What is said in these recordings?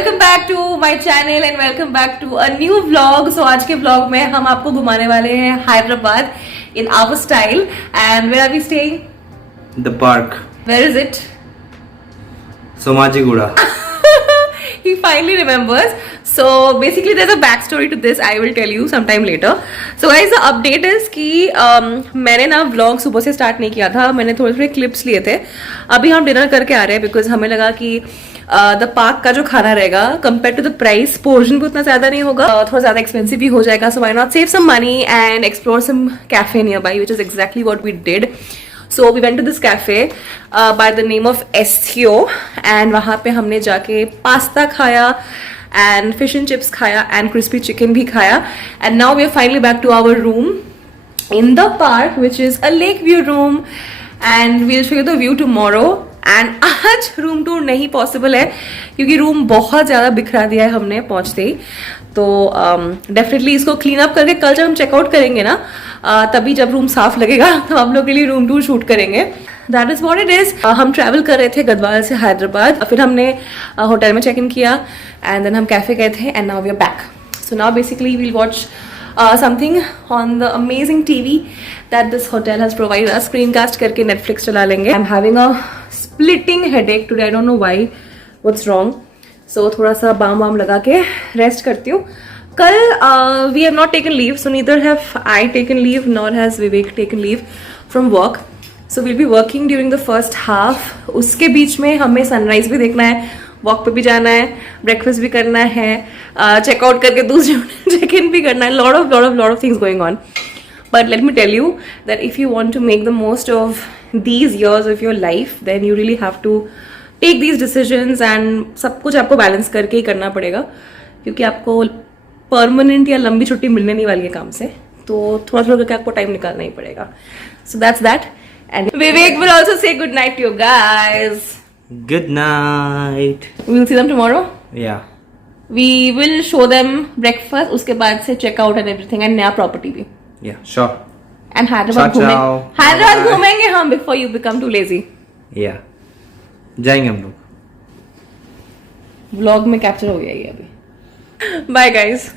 Welcome back to my channel and welcome back to a new vlog. So आज के vlog में हम आपको घुमाने वाले हैं Hyderabad in our style. And where are we staying? The park. Where is it? Somajiguda. He finally remembers. So basically there's a backstory to this. I will tell you sometime later. So guys, the update is कि मैंने ना vlog सुबह से start नहीं किया था. मैंने थोड़े थोड़े क्लिप्स लिए थे. अभी हम डिनर करके आ रहे हैं बिकॉज हमें लगा कि द पार्क का जो खाना रहेगा compare to the price portion भी उतना ज्यादा नहीं होगा, थोड़ा ज्यादा एक्सपेंसिव भी हो जाएगा. So why not save some money and explore some cafe nearby, which is exactly what we did. So we went to this cafe by the name of एस्थियो एंड वहां पे हमने जाके पास्ता खाया and fish and chips खाया and crispy chicken भी खाया. And now we are finally back to our room in the park, which is a lake view room, and we'll show you the view tomorrow. And आज room tour नहीं possible है क्योंकि room बहुत ज़्यादा बिखरा दिया है हमने पहुंचते ही. तो डेफिनेटली इसको क्लीन अप करके कल जब हम चेकआउट करेंगे ना तभी जब रूम साफ लगेगा तो हम लोग के लिए रूम टूर शूट करेंगे. That is what it is. हम ट्रैवल कर रहे थे गदवाल से हैदराबाद, फिर हमने होटल में चेक इन किया एंड देन हम कैफे गए थे and now we are back. So now basically we'll watch something on the amazing TV that this hotel has provided us. Screencast करके Netflix चला लेंगे. I'm having a splitting headache today. I don't know why. What's wrong? So थोड़ा सा balm वाम लगा के rest करती हूँ. कल we have not taken leave, so neither have I taken leave nor has Vivek taken leave from work. So we'll be working during the first half. उसके बीच में हमें सनराइज भी देखना है, वॉक पे भी जाना है, ब्रेकफास्ट भी करना है, चेकआउट करके दूसरे चेक इन भी करना है. Lot of things going on. But let me tell you that if you want to make the most of these years of your life then you really have to take these decisions and सब कुछ आपको balance करके ही करना पड़ेगा क्योंकि आपको permanent या लंबी छुट्टी मिलने नहीं वाली है काम से. तो थोड़ा थोड़ा करके आपको टाइम निकालना ही पड़ेगा. So that's that. And Vivek will also say good night to you guys. Good night. We'll see them tomorrow. Yeah. We will show them breakfast. उसके बाद से checkout and everything and नया property भी. Yeah, sure. And Hyderabad Ciao, घूमेंगे. ciao. Hyderabad Bye. घूमेंगे हम before you become too lazy. Yeah. जाएंगे हम लोग. Vlog में capture हो गया ये अभी. Bye guys.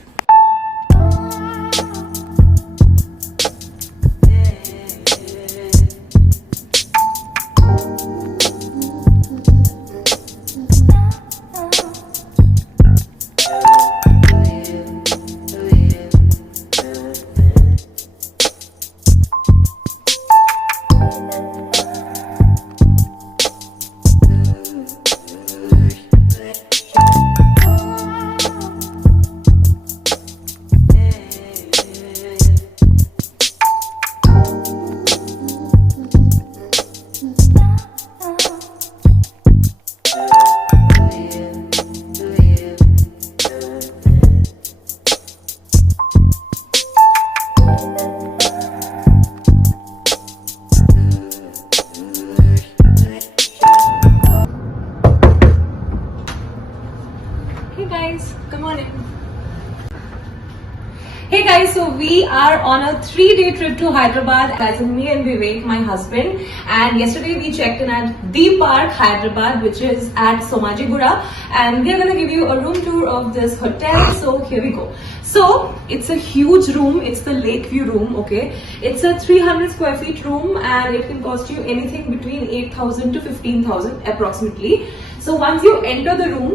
Hey guys, so we are on a 3-day trip to Hyderabad. Guys, me and Vivek, my husband, and yesterday we checked in at the Park, Hyderabad, which is at Somajiguda, and we are going to give you a room tour of this hotel. So here we go. So it's a huge room. It's the Lakeview room. Okay, it's a 300 square feet room, and it can cost you anything between 8,000 to 15,000 approximately. So once you enter the room,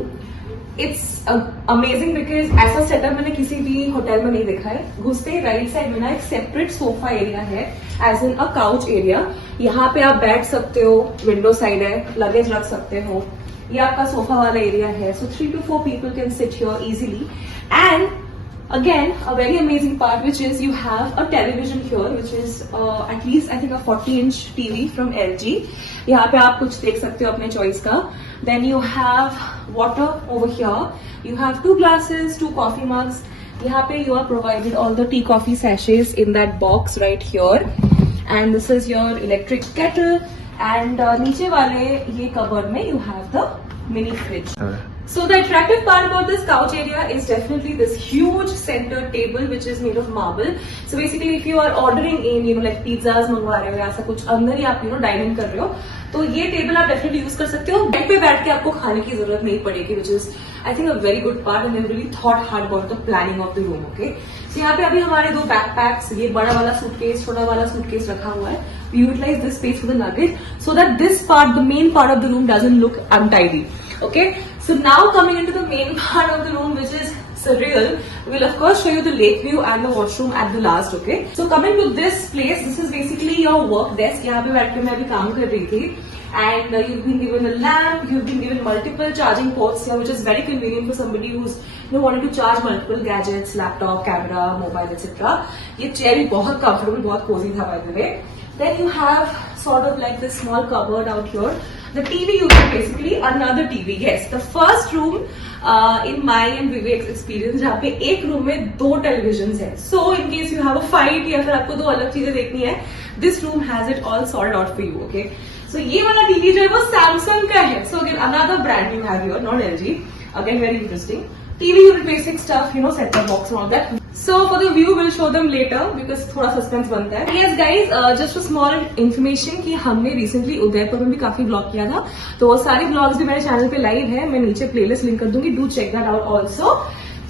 it's amazing because ऐसा setup मैंने किसी भी hotel में नहीं देखा है. घुसते ही right side में ना एक सेपरेट सोफा एरिया है as in a couch area. यहाँ पे आप बैठ सकते हो, विंडो साइड है, लगेज रख सकते हो. ये आपका सोफा वाला एरिया है. सो 3 to 4 people can sit here easily. And again, a very amazing part which is you have a television here which is at least I think a 40-inch TV from LG. यहाँ पे आप कुछ देख सकते हो अपने choice का. Then you have water over here. You have 2 glasses, 2 coffee mugs. यहाँ पे you are provided all the tea coffee sachets in that box right here. And this is your electric kettle. And नीचे वाले ये cupboard में you have the mini fridge. So the attractive part about this couch area is definitely this huge center table which is made of marble. So basically if you are ordering in, like pizzas मंगवा रहे हो या ऐसा कुछ अंदर ही आप dining कर रहे हो, तो ये टेबल आप डेफिनेटली यूज कर सकते हो. बेड पे बैठ के आपको खाने की जरूरत नहीं पड़ेगी, which is I think a very good part and I really thought hard about the planning of the room. Okay, so यहाँ पे अभी हमारे 2 बैकपैक्स, ये बड़ा वाला सूटकेस, छोटा वाला सूटकेस रखा हुआ है. We utilize this space for the luggage so that this part, the main part of the room, doesn't look untidy. Okay, so now coming into the main part of the room, which is surreal, we will of course show you the lake view and the washroom at the last. Okay, so coming to this place, this is basically your work desk. यहाँ पे बैठ के मैं अभी काम कर रही थी. And you've been given a lamp, you've been given multiple charging ports here, which is very convenient for somebody who's wanting to charge multiple gadgets, laptop, camera, mobile, etc. ये chair भी बहुत comfortable, बहुत cozy था by the way. Then you have sort of like this small cupboard out here. The TV unit, basically another TV. Yes, the first room in my and Vivek's experience जहाँ पे एक room में 2 televisions है. So in case you have a fight या फिर आपको 2 अलग चीजें देखनी है, this room has it all sorted out for you. Okay. So ये वाला TV जो है वो Samsung का है. So again another brand you have here, not LG. Again very interesting. TV unit basic stuff, set-top box and all that. So for the view, we'll show them later because थोड़ा suspense बनता है. Yes guys, just a small information कि हमने recently Udaipur में भी काफी vlog किया था. तो वो सारे vlogs भी मेरे channel पे live है. मैं नीचे playlist link कर दूंगी. Do check that out also.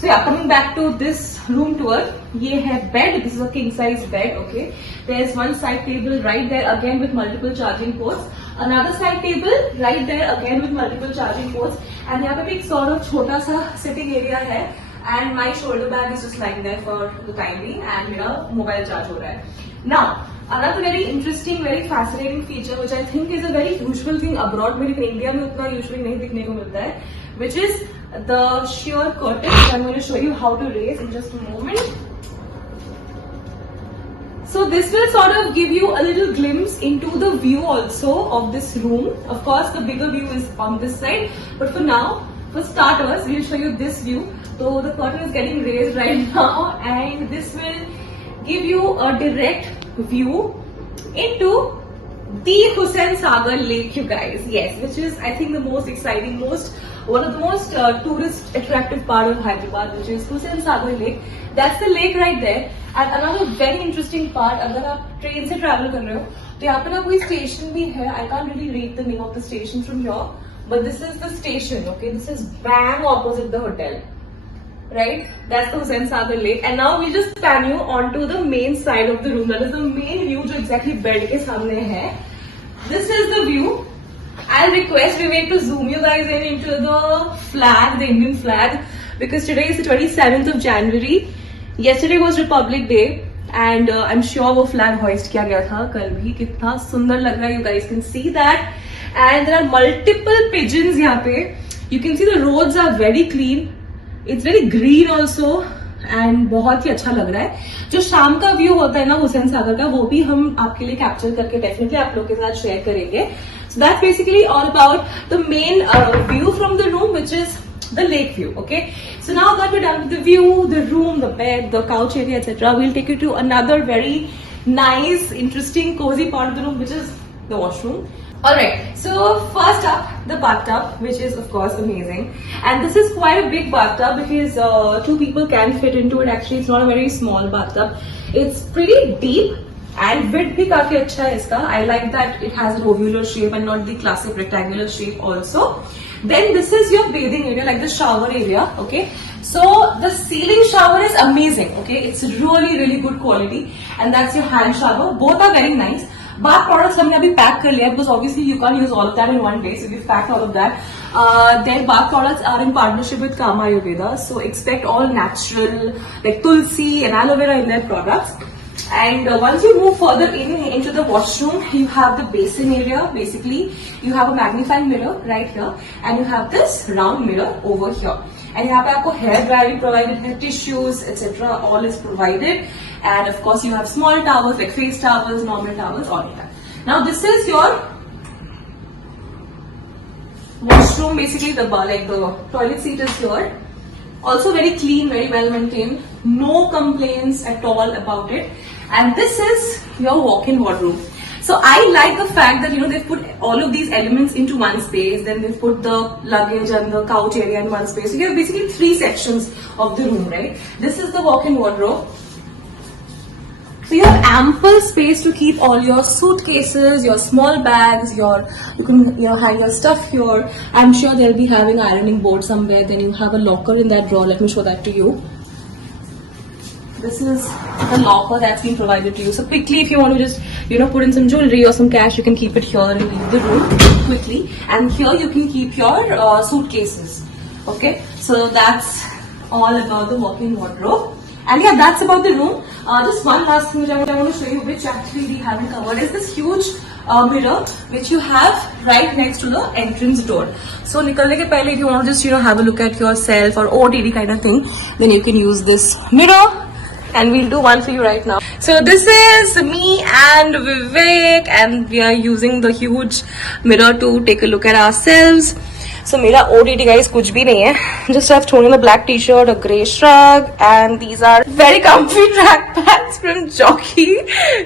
So yeah, coming back to this room tour, ये है bed. This is a king size bed. Okay, there's one side table right there again with multiple charging ports. Another side table right there again with multiple charging ports. And यहाँ पे भी एक sort of छोटा सा sitting area है. And my shoulder bag is just lying there for the time being. And मेरा mobile charge हो रहा है. Now, another very interesting, very fascinating feature, which I think is a very usual thing abroad, but in India में उतना usually नहीं दिखने को मिलता है, which is the sheer curtain. I'm going to show you how to raise in just a moment. So this will sort of give you a little glimpse into the view also of this room. Of course, the bigger view is on this side, but for now, for starters, we'll show you this view. So the curtain is getting raised right now, and this will give you a direct view into the Hussain Sagar Lake, you guys. Yes, which is I think the most exciting, one of the most tourist attractive part of Hyderabad, which is Hussain Sagar Lake. That's the lake right there. And another very interesting part, अगर आप train से travel कर रहे हो तो यहाँ पे ना कोई स्टेशन भी है. I can't really read the name of the station from here, but this is the station. Okay, this is bang opposite the hotel. Right, that's the Hussain Sagar Lake. And now we just pan you onto the main side of the room. That is the main view जो exactly bed के सामने है. This is the view. I'll request Vivek to zoom you guys in into the flag, the Indian flag, because today is the 27th of January. Yesterday was Republic Day, and I'm sure वो flag hoist किया गया था कल भी. कितना सुंदर लग रहा है, you guys can see that. And there are multiple pigeons यहाँ पे. You can see the roads are very clean. It's very green also, and बहुत ही अच्छा लग रहा है. जो शाम का व्यू होता है ना हुसैन सागर का, वो भी हम आपके लिए कैप्चर करके डेफिनेटली आप लोग के साथ शेयर करेंगे. So that's basically all about the main view from the room, which is the lake view. Okay, so now that we're done with the view, the room, the bed, the couch area, etc., we'll take you to another very nice, interesting, cozy part of the room, which is the washroom. Alright, so first up, the bathtub, which is of course amazing. And this is quite a big bathtub because 2 people can fit into it. Actually, it's not a very small bathtub. It's pretty deep and width भी काफी अच्छा है इसका. I like that it has an ovular shape and not the classic rectangular shape also. Then this is your bathing area, like the shower area. Okay, so the ceiling shower is amazing. Okay, it's really good quality, and that's your hand shower. Both are very nice. Bath products हमने अभी pack कर लिया because obviously you can't use all of that in one day, so we've packed all of that. Their bath products are in partnership with Kama Ayurveda, so expect all natural like tulsi and aloe vera in their products. And once you move further into the washroom, you have the basin area. Basically, you have a magnifying mirror right here, and you have this round mirror over here. And यहाँ पे आपको hair dryer provided है, tissues, etc. all is provided. And of course, you have small towels like face towels, normal towels, all of that. Now this is your washroom. Basically, the toilet seat is here. Also very clean, very well maintained. No complaints at all about it. And this is your walk-in wardrobe. So I like the fact that they've put all of these elements into one space. Then they've put the luggage and the couch area in one space. So you have basically 3 sections of the room, right? This is the walk-in wardrobe. So you have ample space to keep all your suitcases, your small bags, you can hang your stuff here. I'm sure they'll be having ironing board somewhere. Then you have a locker in that drawer. Let me show that to you. This is the locker that's been provided to you. So quickly, if you want to just put in some jewelry or some cash, you can keep it here and leave the room quickly. And here you can keep your suitcases. Okay, so that's all about the walk-in wardrobe. And yeah, that's about the room. Just one last thing which I want to show you, which actually we haven't covered, is this huge mirror which you have right next to the entrance door. So nikalne ke pehle, if you want to just have a look at yourself or OOTD kind of thing, then you can use this mirror. And we'll do one for you right now. So this is me and Vivek, and we are using the huge mirror to take a look at ourselves. So मेरा OOTD guys कुछ भी नहीं है. Just have thrown in a black t-shirt, a grey shrug, and these are very comfy track pants from Jockey.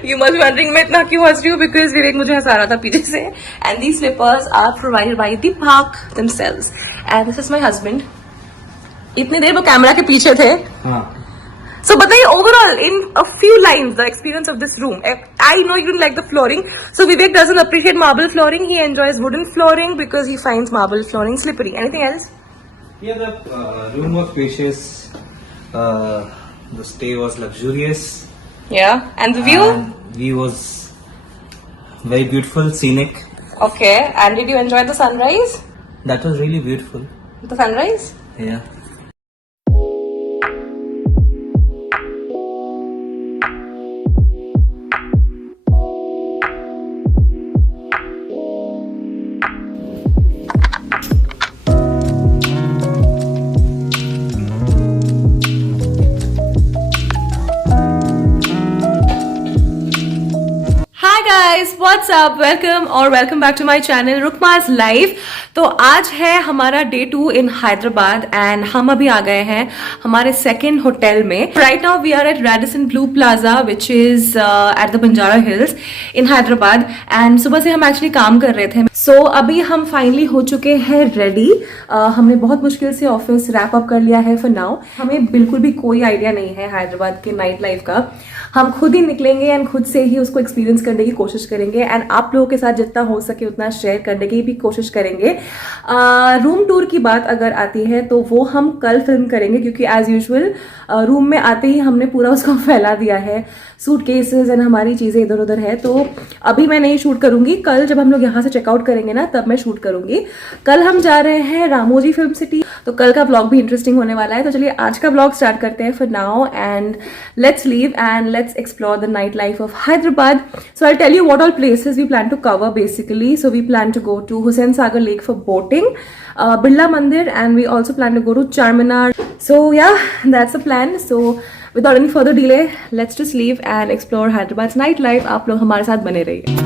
You must be wondering मैं इतना क्यों हंस रही हूँ, because विवेक मुझे हंसा रहा था पीछे से. And these slippers are provided by the park themselves. And this is my husband. इतनी देर वो कैमरा के पीछे थे. हाँ. So, बताइए overall in a few lines the experience of this room. I know you didn't like the flooring. So Vivek doesn't appreciate marble flooring. He enjoys wooden flooring because he finds marble flooring slippery. Anything else? Yeah, the room was spacious. The stay was luxurious. Yeah, and the view? And view was very beautiful, scenic. Okay, and did you enjoy the sunrise? That was really beautiful. The sunrise? Yeah. guys, what's up? Welcome back to my channel Rukma's Life. तो आज है हमारा day 2 in Hyderabad and हम अभी आ गए हैं हमारे second hotel में. Right now we are at Radisson Blu Plaza which is at the Banjara Hills in Hyderabad. And सुबह से हम एक्चुअली काम कर रहे थे. सो अभी हम फाइनली हो चुके हैं रेडी. हमने बहुत मुश्किल से ऑफिस रैप अप कर लिया है फॉर नाउ. हमें बिल्कुल भी कोई आइडिया नहीं है हैदराबाद के नाइट लाइफ का. हम खुद ही निकलेंगे एंड खुद से ही उसको एक्सपीरियंस करने की कोशिश करेंगे एंड आप लोगों के साथ जितना हो सके उतना शेयर करने की भी कोशिश करेंगे. रूम टूर की बात अगर आती है तो वो हम कल फिल्म करेंगे क्योंकि एज यूजुअल रूम में आते ही हमने पूरा उसको फैला दिया है. सूटकेसेस एंड हमारी चीजें इधर उधर है तो अभी मैं नहीं शूट करूंगी. कल जब हम लोग यहाँ से चेकआउट करेंगे ना तब मैं शूट करूंगी. कल हम जा रहे हैं रामोजी फिल्म सिटी तो कल का व्लॉग भी इंटरेस्टिंग होने वाला है. तो चलिए आज का व्लॉग स्टार्ट करते हैं for now and let's leave and let's explore the nightlife of Hyderabad. So I'll tell you what all places we plan to cover basically. So we plan to go to Hussain Sagar Lake for boating, Birla Mandir, and we also plan to go to Charminar. So yeah, that's the plan. So without any further delay, let's just leave and explore Hyderabad's nightlife. आप लोग हमारे साथ बने रहिए.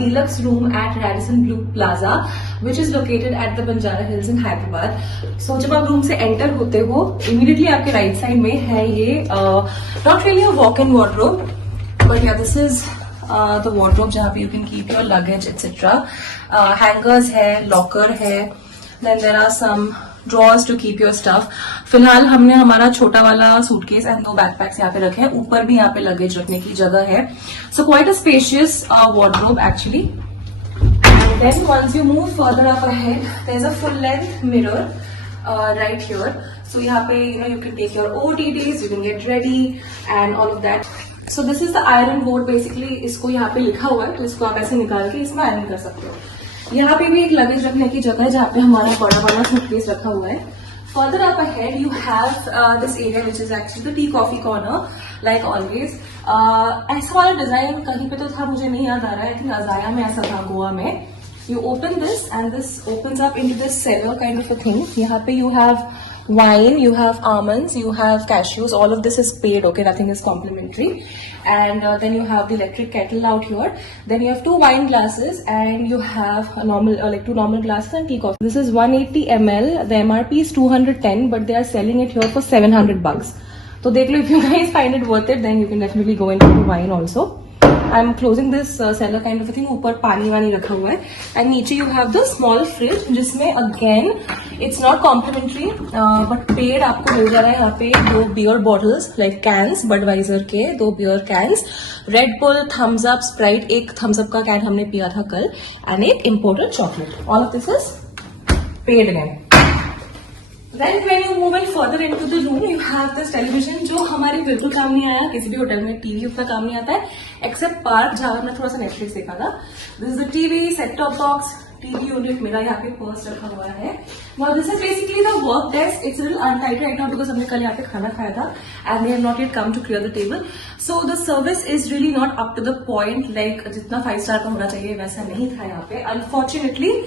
deluxe room at Radisson Blu Plaza, which is located at the Banjara Hills in Hyderabad. So जब आप room से enter होते हो, immediately आपके राइट साइड में है ये not really a walk-in wardrobe, but yeah, this is the wardrobe जहाँ पे you can keep your luggage etc. Hangers है, locker है, then there are some drawers to keep your stuff. फिलहाल हमने हमारा छोटा वाला सूटकेस एंड 2 बैकपैक्स यहाँ पे रखे हैं. ऊपर भी यहाँ पे लगेज रखने की जगह है. So quite a spacious wardrobe actually. And then once you move further up ahead there is a full length mirror right here. So यहाँ पे you can take your OOTDs, you can get ready and all of that. So this is the iron board. Basically इसको यहाँ पे लिखा हुआ है, तो इसको आप ऐसे निकाल के इसमें आयरन कर सकते हो. यहाँ पे भी एक लगेज रखने की जगह है जहाँ पे हमारा बड़ा बड़ा सूटकेस रखा हुआ है. Further up ahead you have this area which is actually the tea coffee corner like always. ऐसा वाला डिजाइन कहीं पे तो था, मुझे नहीं याद आ रहा है. आई थिंक अजाया में ऐसा था, गोवा में. You open this and this opens up into this seller kind of a thing. यहाँ पे you have wine, you have almonds, you have cashews. All of this is paid, okay, nothing is complimentary. And then you have the electric kettle out here. Then you have 2 wine glasses and you have a normal like 2 normal glasses and tea coffee. This is 180 ml. The MRP is 210, but they are selling it here for $700. So देख लो, if you guys find it worth it, then you can definitely go into wine also. I'm closing this cellar kind of a thing. ऊपर पानी वानी रखा हुआ है. And नीचे you have the small fridge जिसमें again it's not complimentary but paid आपको मिल जा रहा है यहाँ पे 2 beer bottles like cans, Budweiser के 2 beer cans, Red Bull, Thums Up, Sprite. एक थम्स अप का कैन हमने पिया था कल, एंड एक imported chocolate. All of this is paid again. Then when you move in further into the room, you have this television जो हमारे बिल्कुल काम नहीं आया. किसी भी होटल में टीवी उतना काम नहीं आता है, एक्सेप्ट पार्क जहाँ हमने थोड़ा सा नेटफ्लिक्स देखा था. This is the TV, set top box, TV unit. मेरा यहाँ पे पर्स रखा हुआ है. Now this is basically the work desk. It's a little untidy right now because हमने कल यहाँ पे खाना खाया था and they have not yet come to clear the table. So the service is really not up to the point like जितना 5 star का होना चाहिए वैसा नहीं था यहाँ पे. Unfortunately,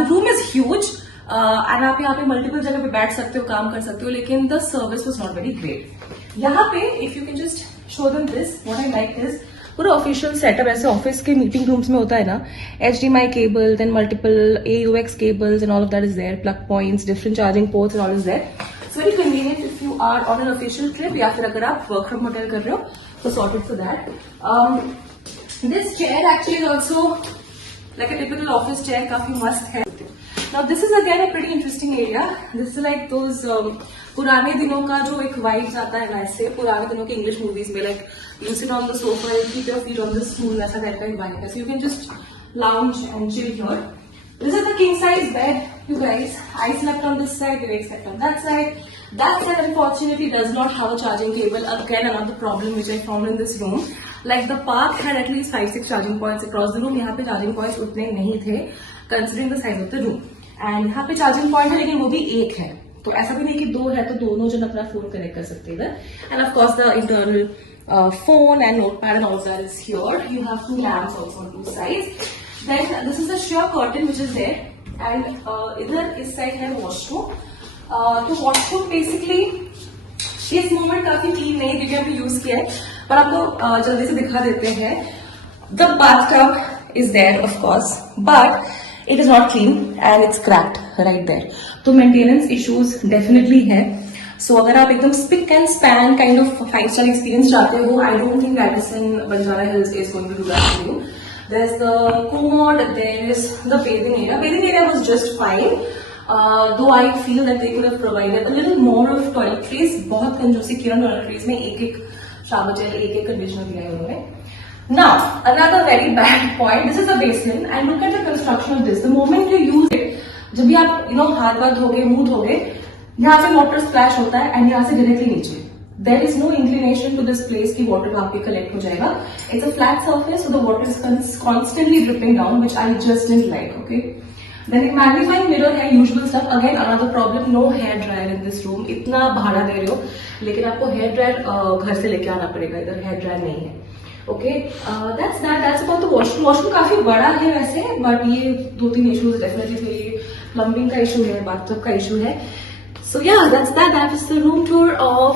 the room is huge. And आप यहाँ पे मल्टीपल जगह पे बैठ सकते हो, काम कर सकते हो, लेकिन the service was not very great. यहाँ पे if you can just show them this, what I like is पूरा ऑफिशियल सेटअप. ऐसे ऑफिस के मीटिंग रूम्स में होता है ना, HDMI cable, then multiple AUX cables and all of that is there, plug points, different charging ports and all is there. It's very convenient if you are on an official trip या फिर अगर आप work from hotel कर रहे हो तो sorted for that. This chair actually is also like a typical office chair, काफी मस्त है. Now this is again a pretty interesting area. This is like those पुराने दिनों का जो एक वाइब्स आता है वैसे, पुराने दिनों के इंग्लिश मूवीज में like you sit on the sofa, you keep your feet on the stool, ऐसा टाइप का एक वाइब है. So you can just lounge and chill here. This is the king size bed, you guys. I slept on this side, Vivek slept on that side. That side unfortunately does not have a charging cable. Again another problem which I found in this room. Like the park had at least 5-6 charging points across the room. यहाँ पे charging points उतने नहीं थे considering the size of the room. And यहाँ पे charging point है लेकिन वो भी एक है, तो ऐसा भी नहीं कि 2 है तो दोनों जन अपना फोन कनेक्ट कर सकते हैं. End of course the internal phone and notepad and all that is here. You have 2 lamps also on 2 sides. Then this is the sheer curtain which is there, and इधर इस side है washroom. तो washroom basically इस moment काफी clean नहीं क्योंकि हमने use किया है, पर आपको जल्दी से दिखा देते हैं. The bathtub is there of course, but it is not clean and it's cracked right there. तो मेंटेनेंस इश्यूज डेफिनेटली है. सो अगर आप एकदम spick and span kind of 5-star experience चाहते हो, I don't think Radisson Banjara Hills is going to do that for you. There's the commode, there is the bathing area. Bathing area was just fine. Though I feel that they could have provided a little more of toiletries. बहुत कंजूसी किया toiletries में, एक shower gel, एक conditioner दिया है उन्होंने. Now, another very bad point. This is the basin, and look at the construction of this. The moment you use it, जब भी आप हाथ वाथ धोगे, मुंह धोगे, यहाँ से वाटर स्प्लैश होता है एंड यहाँ से डायरेक्टली नीचे. There is no inclination to this place कि वाटर वहां पे कलेक्ट हो जाएगा. It's a flat surface, so the water is constantly dripping down, which I just didn't like. Okay. Then एक magnifying mirror है, usual stuff. Again, another problem. No hair dryer in this room. इतना भाड़ा दे रहे हो, लेकिन आपको hair dryer घर से लेके आना पड़ेगा. इधर हेयर ड्रायर नहीं है. Okay, that's about the washroom. Washroom काफी बड़ा है वैसे, बट ये 2-3 इश्यूज डेफिनेटली. प्लम्बिंग का इशू है, बाथटब का इशू है. So yeah, that's that. That is the room tour of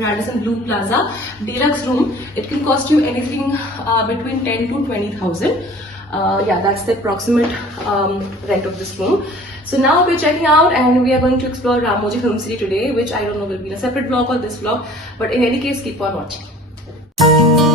Radisson Blue Plaza deluxe room. It can cost you anything between 10 to 20,000. Yeah, that's the approximate rent of this room. So now we're checking out and we are going to explore Ramoji Film City today, which I don't know will be in a separate vlog or this vlog, but in any case, keep on watching.